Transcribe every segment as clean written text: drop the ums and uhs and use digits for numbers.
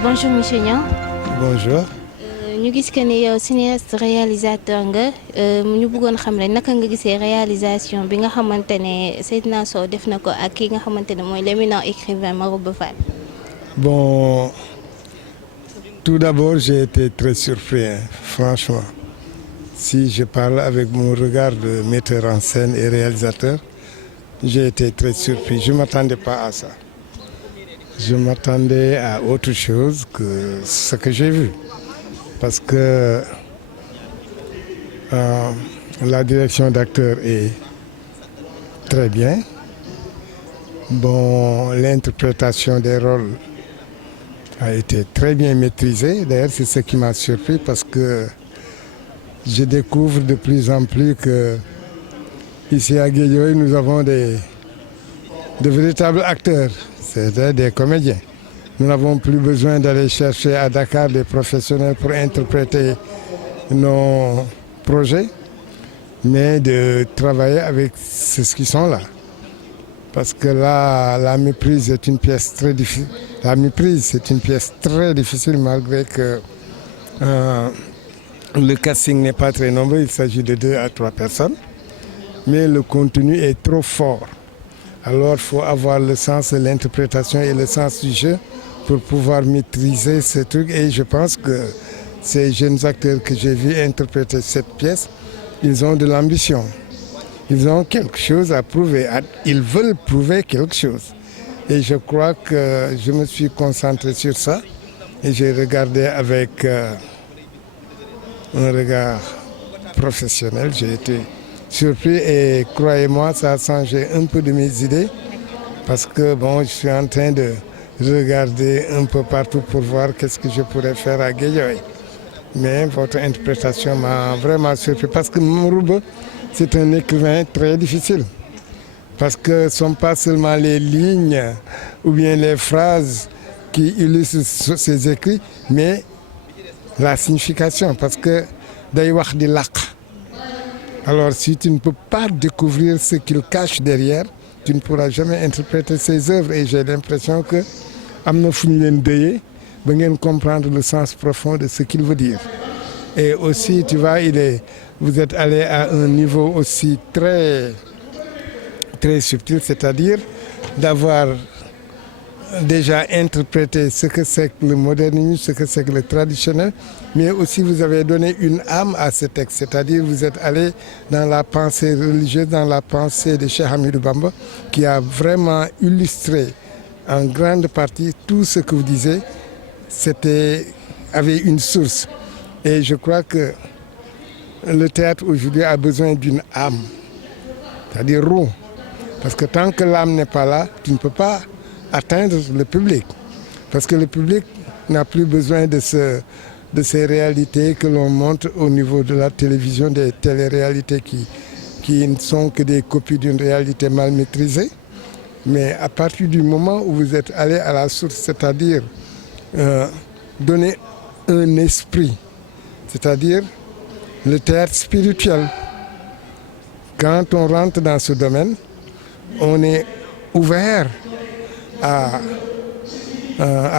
Bonjour monsieur Niang. Bonjour. ñu gis que ni yow cinéaste réalisateur nga ñu bëggoon xam rek naka nga gisee réalisation bi nga xamante ne Seydina Sow def na ko ak ki nga xamante ne mooy l'éminent écrivain Marouba Fall. Bon, tout d'abord, j'ai été très surpris, hein, franchement. Si je parle avec mon regard de metteur en scène et réalisateur, j'ai été très surpris. Je ne m'attendais pas à ça. Je m'attendais à autre chose que ce que j'ai vu. Parce que la direction d'acteur est très bien. Bon, l'interprétation des rôles a été très bien maîtrisée. D'ailleurs, c'est ce qui m'a surpris parce que je découvre de plus en plus que ici à Guédiawaye, nous avons de véritables acteurs, c'est-à-dire des comédiens. Nous n'avons plus besoin d'aller chercher à Dakar des professionnels pour interpréter nos projets, mais de travailler avec ceux qui sont là. Parce que là, la méprise est une pièce très difficile. La méprise, c'est une pièce très difficile malgré que le casting n'est pas très nombreux. Il s'agit de 2 à 3 personnes. Mais le contenu est trop fort. Alors, il faut avoir le sens de l'interprétation et le sens du jeu pour pouvoir maîtriser ce truc. Et je pense que ces jeunes acteurs que j'ai vus interpréter cette pièce, ils ont de l'ambition. Ils ont quelque chose à prouver. Ils veulent prouver quelque chose. Et je crois que je me suis concentré sur ça. Et j'ai regardé avec un regard professionnel. J'ai été surpris et croyez-moi, ça a changé un peu de mes idées. Parce que bon, je suis en train de regarder un peu partout pour voir qu'est-ce que je pourrais faire à Guédiawaye. Mais votre interprétation m'a vraiment surpris. Parce que Marouba, c'est un écrivain très difficile. Parce que ce ne sont pas seulement les lignes ou bien les phrases qui illustrent ses écrits, mais la signification. Parce que day wax di làq. Alors si tu ne peux pas découvrir ce qu'il cache derrière, tu ne pourras jamais interpréter ses œuvres. Et j'ai l'impression que am na fu ñu leen dëyee ba ngeen comprendre le sens profond de ce qu'il veut dire. Et aussi, tu vois, vous êtes allé à un niveau aussi très, très subtil, c'est-à-dire d'avoir déjà interprété ce que c'est que le modernisme, ce que c'est que le traditionnel, mais aussi vous avez donné une âme à ce texte, c'est-à-dire vous êtes allé dans la pensée religieuse, dans la pensée de Cheikh Ahmadou Bamba, qui a vraiment illustré en grande partie tout ce que vous disiez, avait une source. Et je crois que le théâtre aujourd'hui a besoin d'une âme, c'est-à-dire roux. Parce que tant que l'âme n'est pas là, tu ne peux pas atteindre le public. Parce que le public n'a plus besoin de ces réalités que l'on montre au niveau de la télévision, des téléréalités qui ne sont que des copies d'une réalité mal maîtrisée. Mais à partir du moment où vous êtes allé à la source, c'est-à-dire donner un esprit, c'est-à-dire le théâtre spirituel. Quand on rentre dans ce domaine, on est ouvert à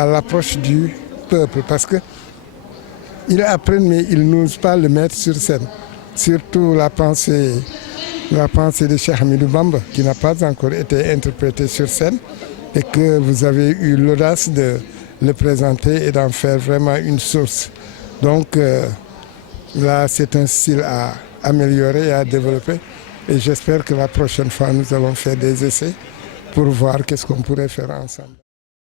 l'approche du peuple parce qu'ils apprennent mais ils n'osent pas le mettre sur scène. Surtout la pensée de Cheikh Ahmadou Bamba qui n'a pas encore été interprétée sur scène et que vous avez eu l'audace de le présenter et d'en faire vraiment une source. Donc là, c'est un style à améliorer et à développer. Et j'espère que la prochaine fois, nous allons faire des essais pour voir qu'est-ce qu'on pourrait faire ensemble.